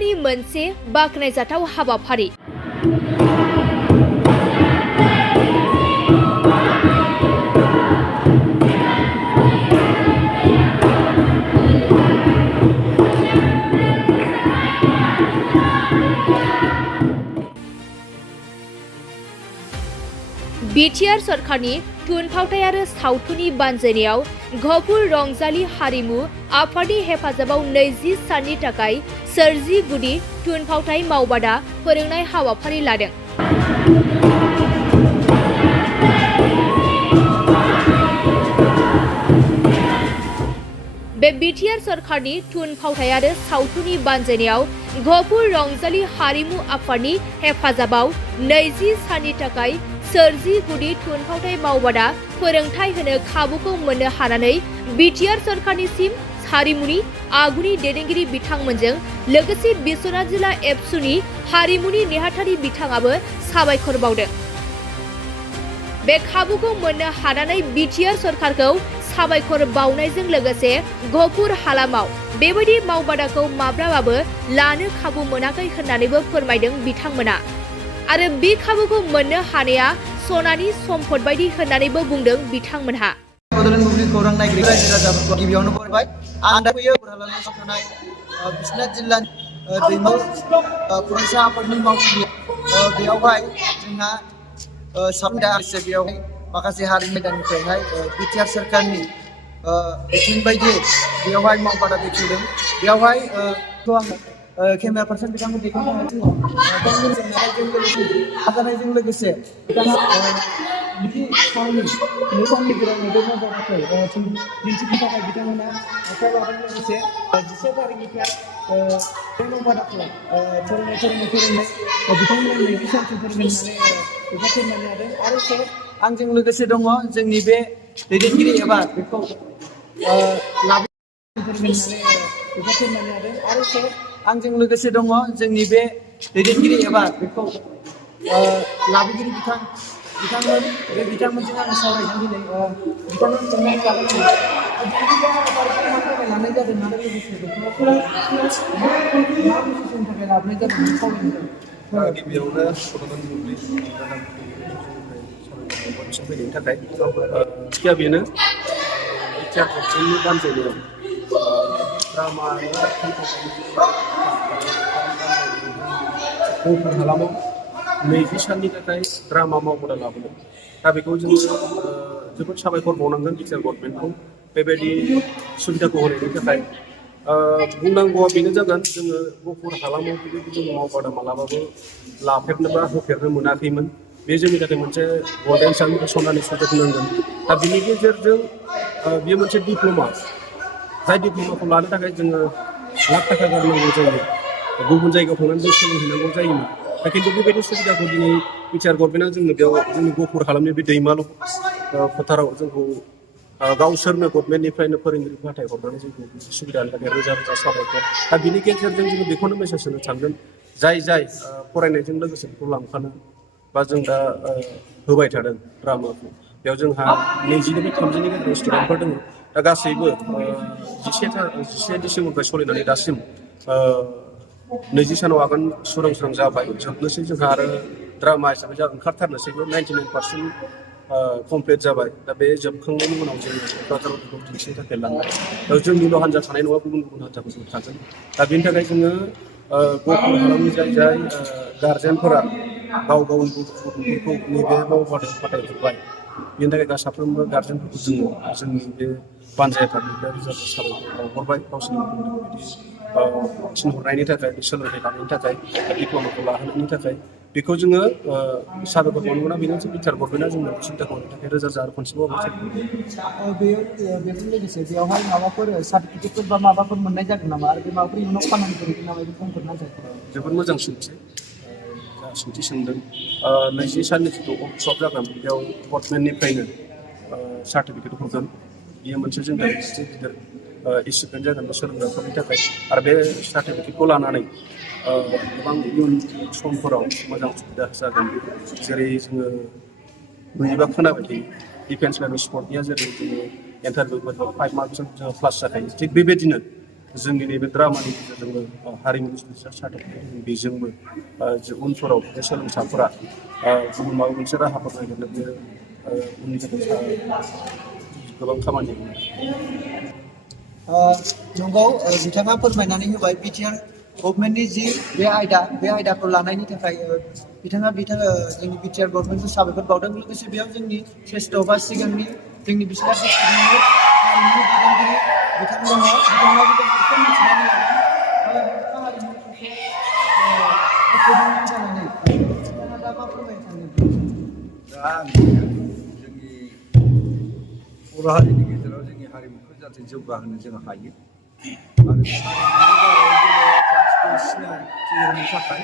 सरकारनि मोनसे बाख्नायजाथाव हाबाफारि। बिटिआर सरकारनि थुनफावथाय आरो सावथुननि बानजायनायाव गफुर रंजालि हारिमु आफादनि हेफाजाबाव 20 साननि थाखाय सोरजि गुदि थुनफावथाय मावबादा फोरोंनाय हाबाफारि लादों। बे बिटिआर सरकारनि थुनफावथाय आरो सावथुननि बानजायनायाव गफुर रंजालि हारिमु आफादनि हेफाजाबाव 20 साननि थाखाय सोरजि गुदि थुनफावथाय मावबादा फोरोंथाय होनो खाबुखौ मोननो हानानै बिटिआर सरकारनिसिम हारिमुनि आगुनि दैदेनगिरि बिथांमोनजों लोगोसे बिश्वनाथ जिल्ला एबसुनि हारिमुनि नेहाथारि बिथाङाबो साबायखर बावदों। बे खाबुखौ मोननो हानानै बिटिआर सरकारखौ साबायखर बावनायजों लोगोसे गफुर हालामाव बेबायदि मावबादाखौ माब्लाबाबो लानो खाबु मोनाखै होननानैबो फोरमायदों बिथांमोना। आरो बे खाबुखौ मोननो हानाया सनानि सम्पद बायदि होननानैबो बुंदों बिथांमोनहा। बड'लेण्ड बुब्लि खौरां नायगिरि रायजो राजाफोरखौ गिबियावनो बरायबाय। आं दा फैयो बड'लेण्डनि थानाय बिश्वनाथ जिल्लानि दैमाल फरायसा आफादनि मावथिलि बेयावहाय जोंहा साबदा बेयावहाय माखासे हारिमु आयदानिफ्रायहाय बिटिआर सरकारनि बिथोन बायदियै बेयावहाय मावबादा बेखेवदों। बेयावहाय केमेरा पार्सन बिथांखौ नाजानायजों लोगोसे बिथाङा बिदि समनि गेजेराव बे मावबादाखौ दिन्थिनो थाखाय बिथांमोना आखाइ लादों। लोगोसे 10 तारिखनिफ्राय बे मावबादाखौ फोरोंनाय बिथांमोना 20 सानसिम फोरोंगोन होननानै फोरमायनो हादों। आरो आंजों लोगोसे दङ जोंनि बे दैदेनगिरि एबा बेखौ आंजों लोगोसे दङ जोंनि बे दैदेनगिरि एबा बेखौ लाबोगिरि बिथांमोन बे बिथांमोनजों आं सावरायनानै दिनै बिथांमोन सोंनाय लानाय जादों आरो लोगोसे बेखौ थाखाय लाबोनाय जादों सावरायनो गिबियावनो बड'लेण्ड बुब्लि फैनायनि थाखाय थिया बेनो बिटिआर सरकारनि बानजायनायाव ड्रामा गफुर हालामाव 20 साननि थाखाय ड्रामा मावबादा लाबोदों। दा बेखौ जोङो जोबोद साबायखर बावनांगोन बिटिआर गभर्नमेन्टखौ बेबायदि सुबिदाखौ होनायनि थाखाय। बुंनांगौआ बेनो जागोन जोङो गफुर हालामाव बेबायदि जों मावबादा मालाबाबो लाफेरनोबा होफेरनो मोनाखैमोन। बे जोंनि थाखाय मोनसे गल्डेन चान्स सनानि सुजुग होनांगोन। दा बिनि गेजेरजों बेयो मोनसे डिप्ल'मा जाय डिप्ल'माखौ लानो थाखाय जोङो लाख थाखा गारनांगौ जायो। गुबुन जायगायाव थांनानै जों सोलोंहैनांगौ जायोमोन। दा खिन्थु बेबायदि सुबिदाखौ दिनै बिटिआर गभर्नमेन्टआ जोंनो बेयाव जोंनि गफुर हालामनि बे दैमालु फोथाराव जोंखौ गावसोरनो गभर्नमेन्टनिफ्रायनो फोरोंगिरि फाथायहरनानै जोंखौ सुबिदानि थाखाय रोजा रोजा साबायखर। दा बिनि गेजेरजों जोङो बेखौनो मेसेज होनो सानगोन जाय फरायनायजों लोगोसे बेखौ लांफानो बा जों दा होबाय थादों ड्रामाखौ। बेयाव जोंहा 20निफ्राय 30नि गेजेराव स्टुडेन्टफोर दङ। दा गासैबो 11 डिसेम्बरनिफ्राय सोलिनानै दासिम 20 सानाव आगान सुरां जाबाय। जोबनोसै जोंहा आरो ड्रामा हिसाबै जा ओंखारथारनोसैबो 99% कमप्लिट जाबाय। दा बे जोबखांनायनि उनाव जोङो क'क्राझाराव बेखौ दिन्थिनो थाखाय लांबाय। जोंनिल' हान्जा थानाय नङा, गुबुन हान्जाफोरबो थागोन। दा बेनि थाखाय जोङो गफुर हालामनि जाय गारजेनफोरा गाव गावनि गथ'फोरखौ नैबे मावबादायाव फाथायहरबाय बेनि थाखाय साफ्रोमबो गारजेनफोरखौ जोङो जोंनि बे बानजाय आफादनिफ्राय रोजा रोजा साबायखर बावहरबाय। गावसोरनि गथ'फोरखौ बिदि थिनहरनायनि थाखाय, सोलोंथाइ लानायनि थाखाय, डिप्ल'माखौ लाहोनायनि थाखाय बेखौ जोङो साबायखर बावनांगौना। बेनो जों बिटिआर गभर्नमेन्टआ जोंनो सुबिदाखौ होनो थाखाय रोजा रोजा आरो खनसेबाव बेजों लोगोसे बेवहाय माबाफोर सार्टिफिकेटफोर बा माबाफोर मोननाय जागोन नामा? आरो बे माबाफोर इयुनाव खामानिफोर होगोन नामा? बेखौ बुंफोरना होदो। जोबोद मोजां सोंथि जा सोंथि सोंदों। 20 साननि जिथु वर्कशप जागोन बेयाव गभर्नमेन्टनिफ्रायनो सार्टिफिकेट हरगोन। बेयो मोनसे जोंनि मोनसे गिदिर एसिभमेन्ट जागोन सोलोंग्राफोरनि थाखाय। आरो बे सार्टिफिकेटखौ लानानै गोबां इयुन समफोराव मोजां सुबिदा जागोन। जेरै जोङो नुयोबा खोनाबाय थायो डिफेन्स लाइन स्पर्टनिया जेरै जोङो इन्टारभिउफोरखौ 5 मार्कसजों जोङो क्लास जाखायो। थिग बेबायदिनो जोंनि नैबे द्रामानि गेजेरजोंबो हारिमुनि सार्टिफिकेट बेजोंबो उनफोराव बे सोलोंसाफोरा गुबुन माबा मोनसे राहाफोर नागिरनो बेयो उननि थाखाय गोबां खामानि होयो। नंगौ बिथाङा फोरमायनानै होबाय बिटिआर गभर्नमेन्टनि जि बे आयदाखौ लानायनि थाखाय बिथाङा जोंनि बिटिआर गभर्नमेन्टखौ साबायखर बावदों। लोगोसे बेयाव जोंनि श्रेष्ठ बा सिगांनि जोंनि बिसिला डिस्ट्रिक्टनि हारिमु दैदेनगिरि बिथां दङ। बिथाङाबो जों एसे मिथिनानै लागोन बिथाङा हारिमु जानानै बिथाङा दा मा फोरमायनो सानो? दा आं जोंनि बर' हारिनि गेजेराव जोंनि हारिमुखौ जाहाथे जौगाहोनो जों हायो आरो हारिमुनि दारै जोङो जाथिखौ सिनायथि होनो थाखाय